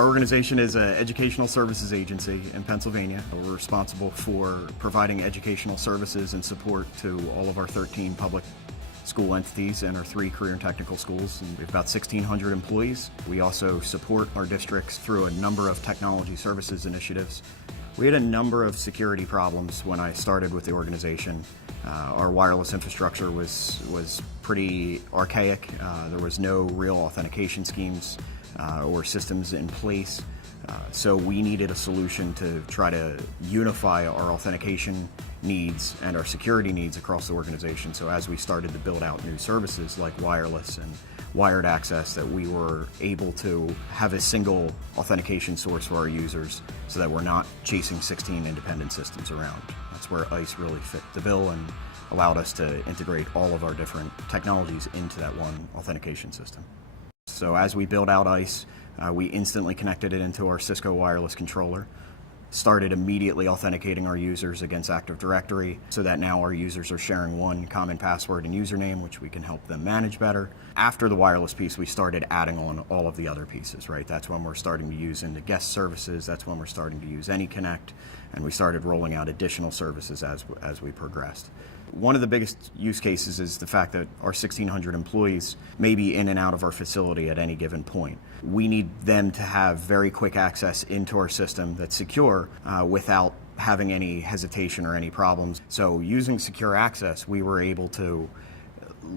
Our organization is an educational services agency in Pennsylvania. We're responsible for providing educational services and support to all of our 13 public school entities and our 3 career and technical schools. And we have about 1,600 employees. We also support our districts through a number of technology services initiatives. We had a number of security problems when I started with the organization. Our wireless infrastructure was pretty archaic. There was no real authentication schemes or systems in place. So we needed a solution to try to unify our authentication needs and our security needs across the organization. So as we started to build out new services like wireless and wired access, that we were able to have a single authentication source for our users so that we're not chasing 16 independent systems around. That's where ICE really fit the bill and allowed us to integrate all of our different technologies into that one authentication system. So as we build out ICE, we instantly connected it into our Cisco wireless controller, started immediately authenticating our users against Active Directory so that now our users are sharing one common password and username, which we can help them manage better. After the wireless piece, we started adding on all of the other pieces, right? That's when we're starting to use into guest services, that's when we're starting to use AnyConnect, and we started rolling out additional services as we progressed. One of the biggest use cases is the fact that our 1,600 employees may be in and out of our facility at any given point. We need them to have very quick access into our system that's secure without having any hesitation or any problems. So using secure access, we were able to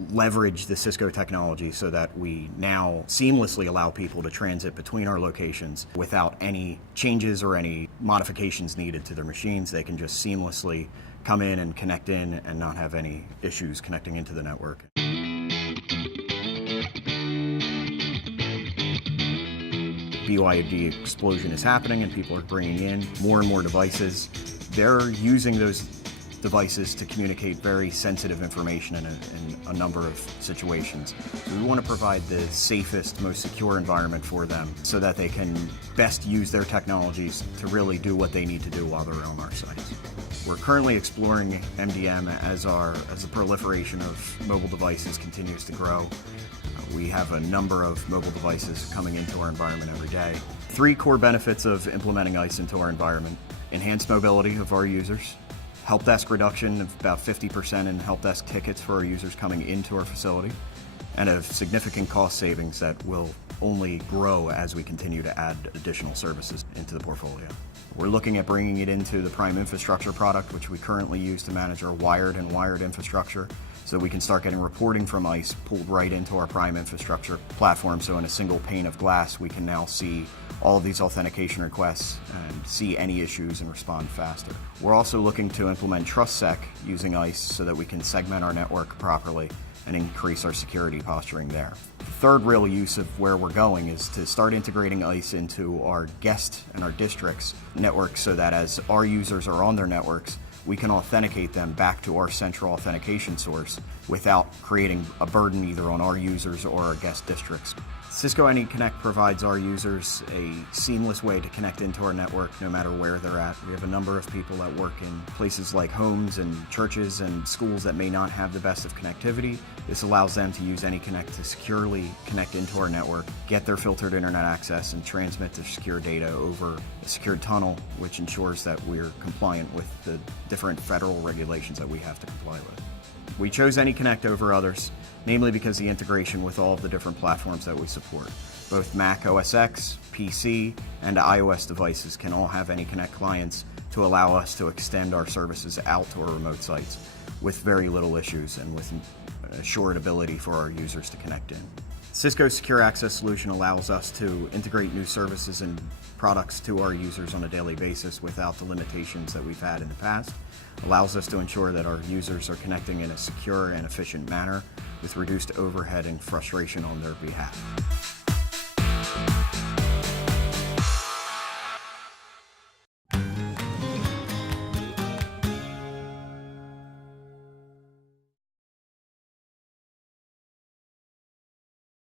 leverage the Cisco technology so that we now seamlessly allow people to transit between our locations without any changes or any modifications needed to their machines. They can just seamlessly come in and connect in and not have any issues connecting into the network. BYOD explosion is happening and people are bringing in more and more devices. They're using those devices to communicate very sensitive information in a number of situations. So we want to provide the safest, most secure environment for them so that they can best use their technologies to really do what they need to do while they're on our sites. We're currently exploring MDM as the proliferation of mobile devices continues to grow. We have a number of mobile devices coming into our environment every day. 3 core benefits of implementing ICE into our environment: enhanced mobility of our users, help desk reduction of about 50% in help desk tickets for our users coming into our facility, and a significant cost savings that will only grow as we continue to add additional services into the portfolio. We're looking at bringing it into the Prime Infrastructure product, which we currently use to manage our wired infrastructure, so we can start getting reporting from ICE pulled right into our Prime Infrastructure platform. So in a single pane of glass, we can now see all of these authentication requests and see any issues and respond faster. We're also looking to implement TrustSec using ICE so that we can segment our network properly and increase our security posturing there. The third real use of where we're going is to start integrating ICE into our guest and our districts networks so that as our users are on their networks, we can authenticate them back to our central authentication source without creating a burden either on our users or our guest districts. Cisco AnyConnect provides our users a seamless way to connect into our network no matter where they're at. We have a number of people that work in places like homes and churches and schools that may not have the best of connectivity. This allows them to use AnyConnect to securely connect into our network, get their filtered internet access, and transmit their secure data over a secured tunnel, which ensures that we're compliant with the different federal regulations that we have to comply with. We chose AnyConnect over others, namely because the integration with all of the different platforms that we support. Both Mac OS X, PC, and iOS devices can all have AnyConnect clients to allow us to extend our services out to our remote sites with very little issues and with assured ability for our users to connect in. Cisco's Secure Access solution allows us to integrate new services and products to our users on a daily basis without the limitations that we've had in the past. Allows us to ensure that our users are connecting in a secure and efficient manner with reduced overhead and frustration on their behalf.